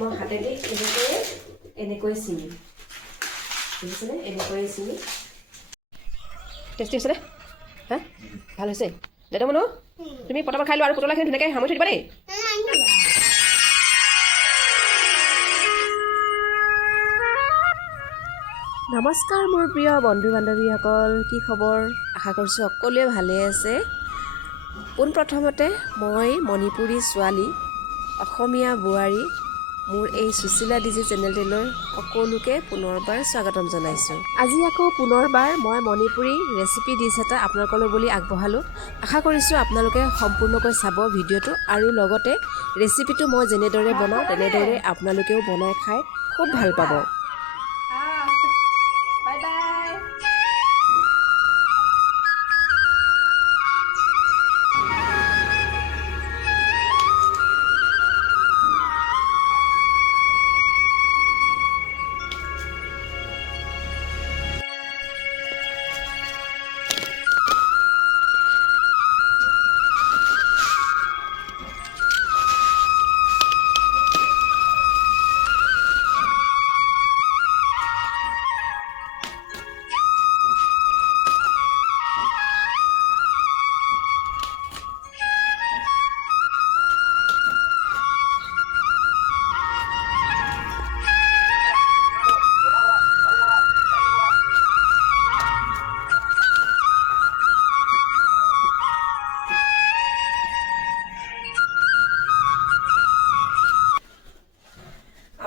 মই হাতেদি এনেকৈ চিঙি বুজিছেনে, এনেকৈ চিঙি। টেষ্টি হৈছেনে? হা ভাল হৈছে দাদা মনো, তুমি পটাপট খাই লোৱা আৰু পুতলাখিনি ধুনীয়াকৈ সামৰি থৈ দিবা দেই। নমস্কাৰ মোৰ প্ৰিয় বন্ধু বান্ধৱীসকল, কি খবৰ? আশা কৰিছোঁ সকলোৱে ভালে আছে। পোনপ্ৰথমতে মই মণিপুৰী ছোৱালী, অসমীয়া বোৱাৰী, মোৰ এই সুশীলা ডিজি চেনেলটিলৈ সকলোকে পুনৰবাৰ স্বাগতম জনাইছোঁ। আজি আকৌ পুনৰবাৰ মই মণিপুৰী ৰেচিপি ডিছ এটা আপোনালোকলৈ বুলি আগবঢ়ালোঁ। আশা কৰিছোঁ আপোনালোকে সম্পূৰ্ণকৈ চাব ভিডিঅ'টো, আৰু লগতে ৰেচিপিটো মই যেনেদৰে বনাওঁ তেনেদৰে আপোনালোকেও বনাই খাই খুব ভাল পাব।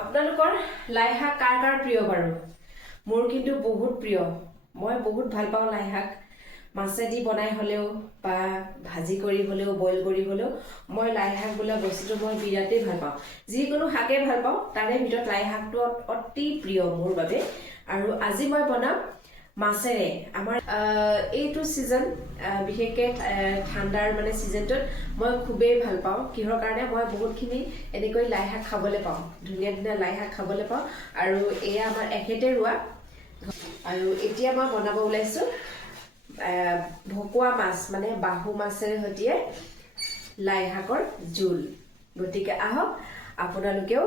আপোনালোকৰ লাই শাক কাৰ কাৰ প্ৰিয় বাৰু? মোৰ কিন্তু বহুত প্ৰিয়। মই বহুত ভাল পাওঁ লাই শাক। মাছেদি বনাই হ'লেও বা ভাজি কৰি হ'লেও, বইল কৰি হ'লেও মই লাই শাক বোলা বস্তুটো মই বিৰাটেই ভাল পাওঁ। যিকোনো শাকেই ভাল পাওঁ, তাৰে ভিতৰত লাই শাকটো অতি প্ৰিয় মোৰ বাবে। আৰু আজি মই বনাম মাছেৰে। আমাৰ এইটো ছিজন বিশেষকৈ ঠাণ্ডাৰ মানে ছিজনটোত মই খুবেই ভাল পাওঁ। কিহৰ কাৰণে? মই বহুতখিনি এনেকৈ লাই শাক খাবলৈ পাওঁ, ধুনীয়া ধুনীয়া লাই শাক খাবলৈ পাওঁ। আৰু এয়া আমাৰ এখেতে ৰোৱা। আৰু এতিয়া মই বনাব ওলাইছোঁ ভকুৱা মাছ, মানে বাহু মাছেৰে সৈতে লাই শাকৰ জোল। গতিকে আহক আপোনালোকেও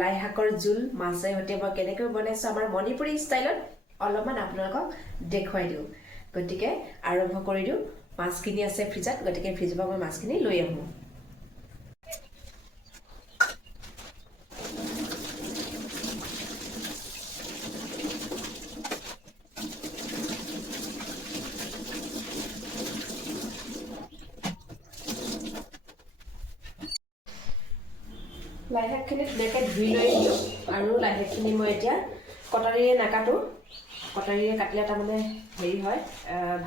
লাই শাকৰ জোল মাছেৰে সৈতে মই কেনেকৈ বনাইছোঁ আমাৰ মণিপুৰী ষ্টাইলত অলপমান আপোনালোকক দেখুৱাই দিওঁ। গতিকে আৰম্ভ কৰি দিওঁ। মাছখিনি আছে ফ্ৰিজত, গতিকে ফ্ৰিজৰ পৰা মই মাছখিনি লৈ আহোঁ। লাই শাকখিনি ধুনীয়াকৈ ধুই লৈ দিলোঁ, আৰু লাই শাকখিনি মই এতিয়া কটাৰীৰে নাকাটোঁ। কটাৰীৰে কাটিলে তাৰমানে হেৰি হয়,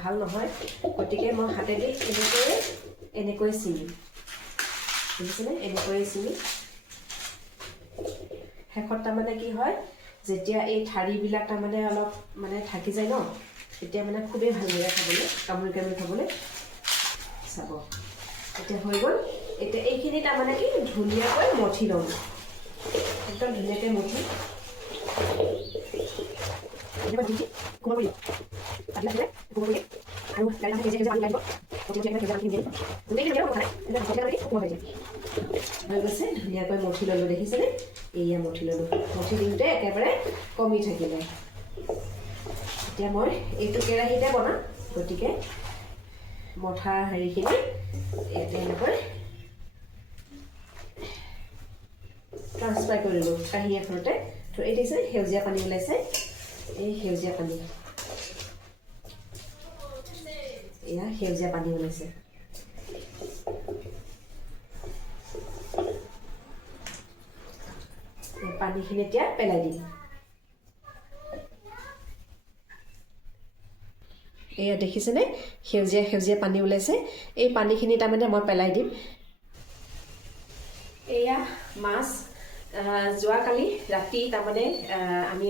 ভাল নহয়। গতিকে মই হাতেদি এনেকৈ চিঙি বুজিছেনে, এনেকৈয়ে চিঙি। শেষত তাৰমানে কি হয়, যেতিয়া এই ঠাৰিবিলাক তাৰমানে অলপ মানে থাকি যায় ন, তেতিয়া মানে খুবেই ভাল লাগে খাবলৈ, কামুৰি কামুৰি খাবলৈ। চাব এতিয়া হৈ গ'ল। এতিয়া এইখিনি তাৰমানে কি ধুনীয়াকৈ মঠি লওঁ, একদম ধুনীয়াকৈ মঠি হৈ গৈছে। ধুনীয়াকৈ মঠি ল'লোঁ, দেখিছেনে? এয়া মঠি ল'লোঁ। মঠি দিওঁতে একেবাৰে কমি থাকিলে। এতিয়া মই এইটো কেৰাহীতে বনাম, গতিকে মঠা হেৰিখিনি ইয়াতে এনেকৈ ট্ৰান্সফাৰ কৰিলোঁ কাঁহী এখনতে। এই দেখিছে সেউজীয়া পানী ওলাইছে, এই সেউজীয়া পানী, এয়া সেউজীয়া পানী ওলাইছে। পানীখিনি এতিয়া পেলাই দিম। এয়া দেখিছেনে সেউজীয়া সেউজীয়া পানী ওলাইছে। এই পানীখিনি তাৰমানে মই পেলাই দিম। এয়া মাছ যোৱাকালি ৰাতি তাৰমানে আমি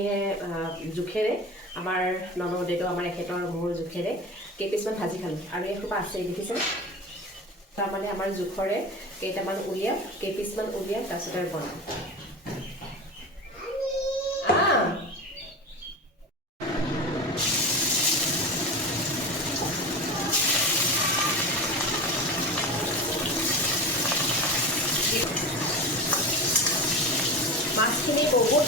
জোখেৰে, আমাৰ ননদেটো আমাৰ এখেতৰ মোৰ জোখেৰে কেইপিচমান ভাজি খালোঁ, আৰু এসোপা আছেই দেখিছেনে। তাৰমানে আমাৰ জোখৰে কেইটামান উলিয়াম, কেইপিচমান উলিয়াম, তাৰপিছত আৰু বনাম। মাছখিনি বহুত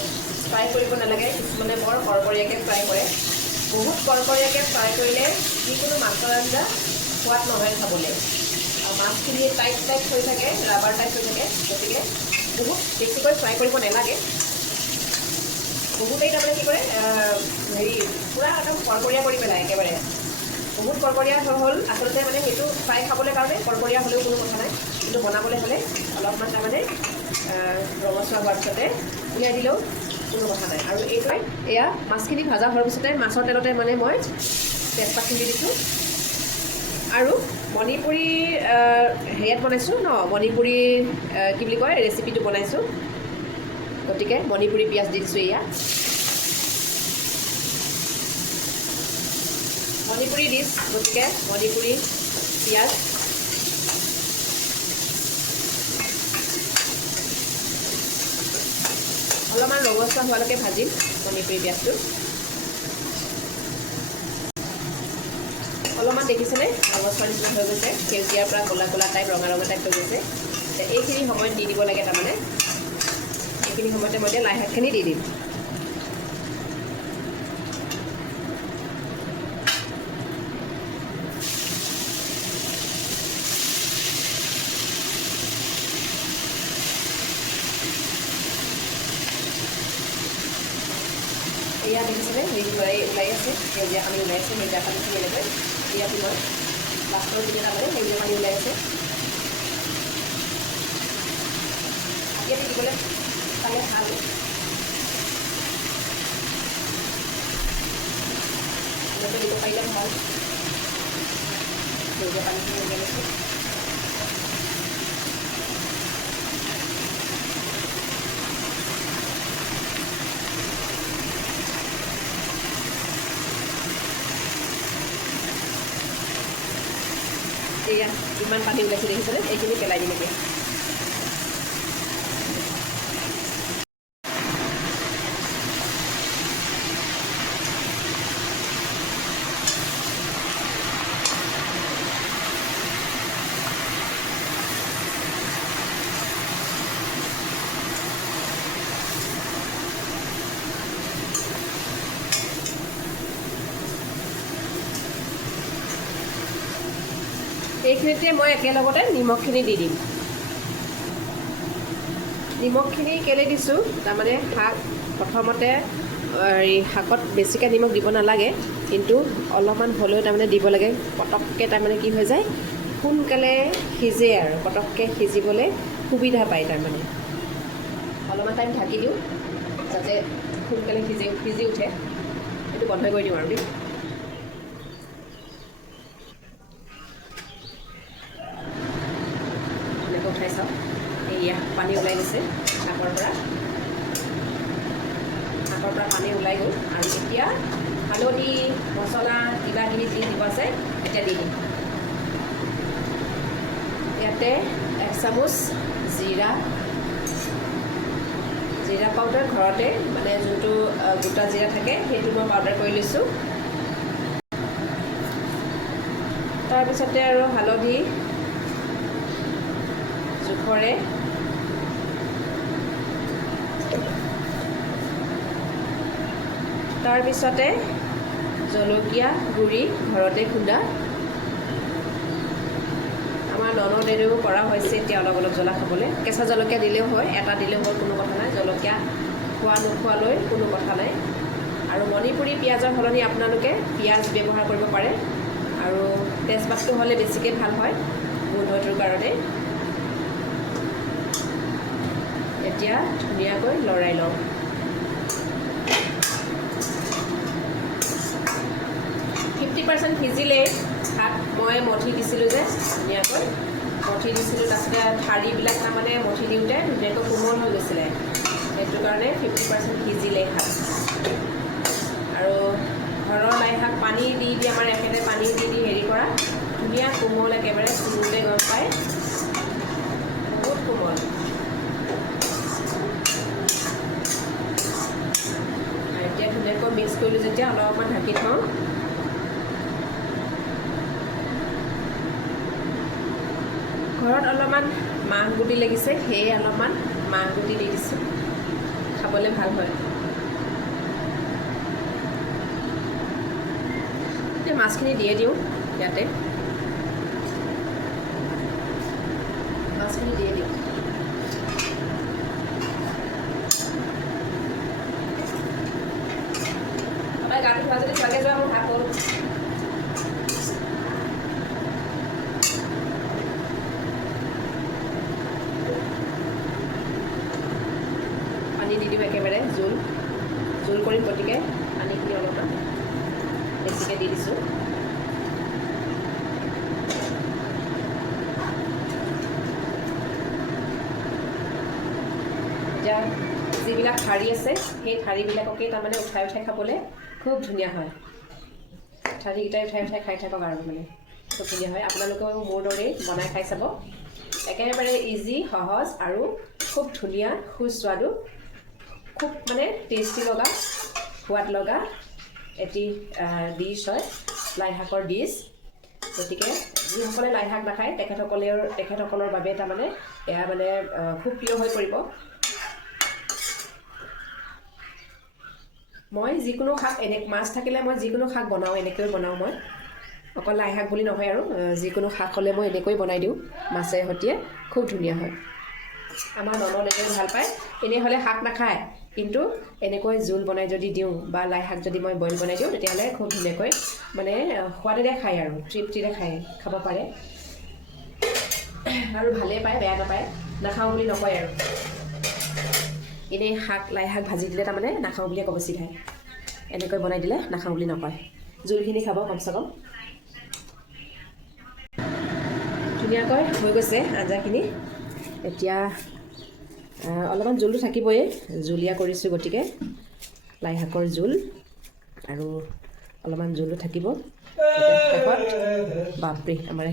ফ্ৰাই কৰিব নালাগে, কিছুমানে বৰ কৰকৰীয়াকৈ ফ্ৰাই কৰে। বহুত কৰকৰীয়াকৈ ফ্ৰাই কৰিলে যিকোনো মাছৰ আঞ্জা সোৱাদ নহয় খাবলৈ। আৰু মাছখিনি টাইট টাইট হৈ থাকে, ৰাবাৰ টাইট হৈ থাকে, গতিকে বহুত বেছিকৈ ফ্ৰাই কৰিব নালাগে। বহুতেই তাৰমানে কি কৰে, পূৰা একদম কৰকৰীয়া কৰি পেলাই একেবাৰে। বহুত কৰকৰীয়া হ'ল আচলতে মানে সেইটো ফ্ৰাই খাবলৈ কাৰণে কৰকৰীয়া হ'লেও কোনো কথা নাই, কিন্তু বনাবলৈ হ'লে অলপমান তাৰমানে ৰঙচুৱা হোৱাৰ পিছতে উলিয়াই দিলেও কোনো কথা নাই। আৰু এইটোৱে এয়া মাছখিনি ভাজা হোৱাৰ পিছতে মাছৰ তেলতে মানে মই তেজপাতখিনি দি দিছোঁ। আৰু মণিপুৰী হেৰিয়াত বনাইছোঁ ন, মণিপুৰী কি বুলি কয় ৰেচিপিটো বনাইছোঁ, গতিকে মণিপুৰী পিঁয়াজ দি দিছোঁ। এয়া মণিপুৰী ডিছ, গতিকে মণিপুৰী পিঁয়াজ। অলপমান ৰঙচুৱা হোৱালৈকে ভাজিম মণিপুৰী পিঁয়াজটো। অলপমান দেখিছেনে ৰঙচুৱা নিচিনা হৈ গৈছে, সেউজীয়াৰ পৰা ক'লা ক'লা টাইপ, ৰঙা ৰঙা টাইপ হৈ গৈছে। এইখিনি সময়ত দি দিব লাগে, তাৰমানে এইখিনি সময়তে মই এতিয়া লাই শাকখিনি দি দিম। এয়া দেখিছেনে ওলাই আছে, সেউজীয়া পানী ওলাই আছে, সেউজীয়া পানীখিনি এনেকৈ এয়াটো মই লাষ্টৰ দিকে তাৰমানে সেউজীয়া পানী ওলাই আছে। ইয়াতে দিবলৈ পালে ভাল, এনেকৈ দিব পাৰিলে ভাল। সেউজীয়া পানীখিনি ওলাই আছে। এয়া ইমান পানী ওলাইছে দেখিছেনে, এইখিনি পেলাই দিম এতিয়া। এইখিনিতে মই একেলগতে নিমখখিনি দি দিম। নিমখখিনি কেলৈ দিছোঁ, তাৰমানে শাক প্ৰথমতে শাকত বেছিকৈ নিমখ দিব নালাগে, কিন্তু অলপমান হ'লেও তাৰমানে দিব লাগে। পটককৈ তাৰমানে কি হৈ যায়, সোনকালে সিজে আৰু পটককৈ সিজিবলৈ সুবিধা পায়। তাৰমানে অলপমান টাইম ঢাকি দিওঁ যাতে সোনকালে সিজি উঠে। এইটো বন্ধ কৰি দিওঁ আৰু দেই। উঠাই চাওক, এয়া পানী ওলাই গৈছে শাকৰ পৰা পানী ওলাই গ'ল। আৰু এতিয়া হালধি মছলা কিবা কিবি যি দিব আছে এতিয়া দি দিম। ইয়াতে 1 চামুচ জিৰা পাউডাৰ, ঘৰতে মানে যোনটো গোটা জিৰা থাকে সেইটো মই পাউডাৰ কৰি লৈছোঁ। তাৰপিছতে আৰু হালধি জোখৰে, তাৰপিছতে জলকীয়া গুড়ি ঘৰতে খুন্দা। আমাৰ ননদেৰেও কৰা হৈছে এতিয়া অলপ অলপ জ্বলা খাবলৈ। কেঁচা জলকীয়া দিলেও হয়, এটা দিলেও হয়, কোনো কথা নাই। জলকীয়া খোৱা নোখোৱালৈ কোনো কথা নাই। আৰু মণিপুৰী পিঁয়াজৰ সলনি আপোনালোকে পিঁয়াজ ব্যৱহাৰ কৰিব পাৰে, আৰু তেজপাতটো হ'লে বেছিকৈ ভাল হয় গোন্ধটোৰ কাৰণে। এতিয়া ধুনীয়াকৈ লৰাই লওঁ। সিজিলেই ভাত মই মঠি দিছিলোঁ যে, ধুনীয়াকৈ মঠি দিছিলোঁ। তাৰপিছতে ঠাৰিবিলাক তাৰমানে মঠি দিওঁতে ধুনীয়াকৈ কোমল হৈ গৈছিলে, সেইটো কাৰণে 50% সিজিলেই ভাত। আৰু ঘৰৰ লাই শাক পানী দি আমাৰ একেবাৰে পানী দি হেৰি কৰা, ধুনীয়া কোমল, একেবাৰে চুৰুতে গম পায়, বহুত কোমল। এতিয়া ধুনীয়াকৈ মিক্স কৰিলোঁ যেতিয়া অলপমান ঢাকি থওঁ। ঘৰত অলপমান মাহ গুটি লাগিছে, সেয়ে অলপমান মাহ গুটি দি দিছোঁ। খাবলৈ ভাল হয়। এতিয়া মাছখিনি দিয়ে দিওঁ ইয়াতে, মাছখিনি দিয়ে দিওঁ। আপোনাৰ গাটো ধোৱা যদি ধোৱাকৈ যোৱা মোৰ হাত হ'ল। পানী দি দিওঁ একেবাৰে, জোল কৰিম, গতিকে পানীখিনি অলপমান বেছিকৈ দি দিছোঁ। এতিয়া যিবিলাক ঠাৰি আছে সেই ঠাৰিবিলাককে তাৰমানে উঠাই খাবলৈ খুব ধুনীয়া হয়। ঠাৰিকেইটাই উঠাই খাই থাকক আৰু মানে খুব ধুনীয়া হয়। আপোনালোকেও মোৰ দৰেই বনাই খাই চাব। একেবাৰে ইজি, সহজ আৰু খুব ধুনীয়া, সুস্বাদু, খুব মানে টেষ্টি লগা, সোৱাদ লগা এটি ডিছ হয়, লাই শাকৰ ডিছ। গতিকে যিসকলে লাই শাক নাখায় তেখেতসকলৰ বাবে তাৰমানে এয়া মানে খুব প্ৰিয় হৈ পৰিব। মই যিকোনো শাক মাছ থাকিলে মই যিকোনো শাক বনাওঁ, এনেকৈ বনাওঁ মই। অকল লাই শাক বুলি নহয় আৰু যিকোনো শাক হ'লে মই এনেকৈ বনাই দিওঁ মাছে সৈতে, খুব ধুনীয়া হয়। আমাৰ ননদ এনেকৈ ভাল পায়। এনেই হ'লে শাক নাখায়, কিন্তু এনেকৈ জোল বনাই যদি দিওঁ বা লাই শাক যদি মই বইল বনাই দিওঁ, তেতিয়াহ'লে খুব ধুনীয়াকৈ মানে সোৱাদেৰে খায় আৰু তৃপ্তিৰে খাব পাৰে আৰু ভালেই পায়, বেয়া নাপায়, নাখাওঁ বুলি নকয় আৰু। এনেই লাই শাক ভাজি দিলে তাৰমানে নাখাওঁ বুলিয়ে ক'ব চিধাই, এনেকৈ বনাই দিলে নাখাওঁ বুলি নকয়। জোলখিনি খাব কমচে কম। ধুনীয়াকৈ হৈ গৈছে আঞ্জাখিনি। এতিয়া অলপমান জোলটো থাকিবই, জুলীয়া কৰিছোঁ গতিকে লাই শাকৰ জোল আৰু অলপমান জোলো থাকিব। শেষত বাপৰে আমাৰ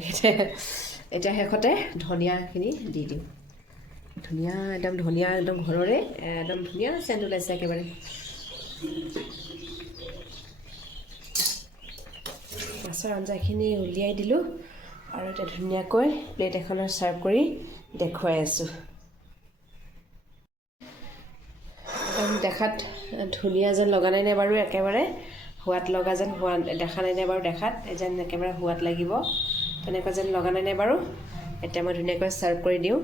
এতিয়া শেষতে ধনিয়াখিনি দি দিওঁ। ধনিয়া একদম ঘৰৰে একদম ধুনীয়া চেণ্ট ওলাইছে একেবাৰে। মাছৰ আঞ্জাখিনি উলিয়াই দিলোঁ আৰু এতিয়া ধুনীয়াকৈ প্লেট এখনত ছাৰ্ভ কৰি দেখুৱাই আছোঁ। একদম দেখাত ধুনীয়া যেন লগা নাই নে বাৰু? একেবাৰে সোৱাদ লগা যেন দেখা নাই নে বাৰু? দেখাত যেন একেবাৰে সোৱাদ লাগিব তেনেকুৱা যেন লগা নাই নে বাৰু? এতিয়া মই ধুনীয়াকৈ ছাৰ্ভ কৰি দিওঁ।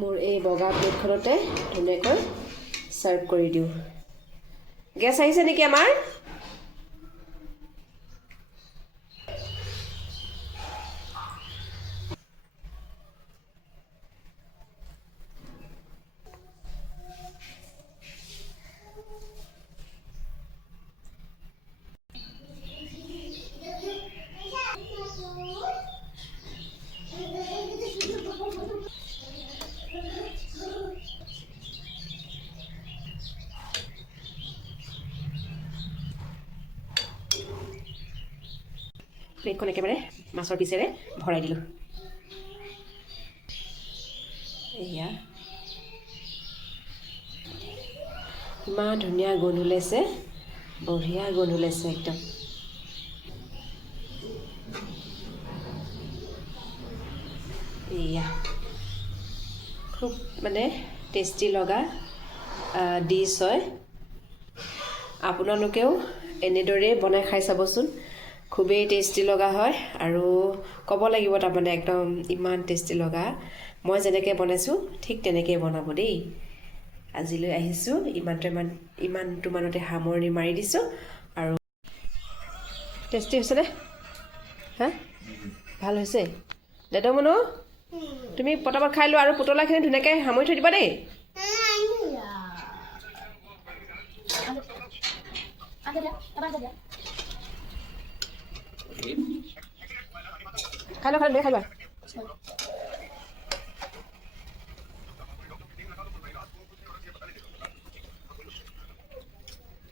মোৰ এই বগা প্লেটখনতে ধুনীয়াকৈ ছাৰ্ভ কৰি দিওঁ। গেছ আহিছে নেকি আমাৰ? প্লেটখন একেবাৰে মাছৰ পিচেৰে ভৰাই দিলোঁ। এয়া ইমান ধুনীয়া গোন্ধ ওলাইছে, বঢ়িয়া গোন্ধ ওলাইছে একদম। এয়া খুব মানে টেষ্টি লগা ডিছ হয়। আপোনালোকেও এনেদৰেই বনাই খাই চাবচোন, খুবেই টেষ্টি লগা হয় আৰু ক'ব লাগিব তাৰমানে একদম ইমান টেষ্টি লগা। মই যেনেকৈ বনাইছোঁ ঠিক তেনেকৈয়ে বনাব দেই। আজিলৈ আহিছোঁ, ইমানটো মানতে সামৰণি মাৰি দিছোঁ। আৰু টেষ্টি হৈছেনে? হা, ভাল হৈছে? দাদা মনো, তুমি পটাপট খাই লোৱা আৰু পুতলাখিনি ধুনীয়াকৈ সামৰি থৈ দিবা দেই। খাই লোৱা, খাই লোৱা।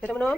দাদা মনো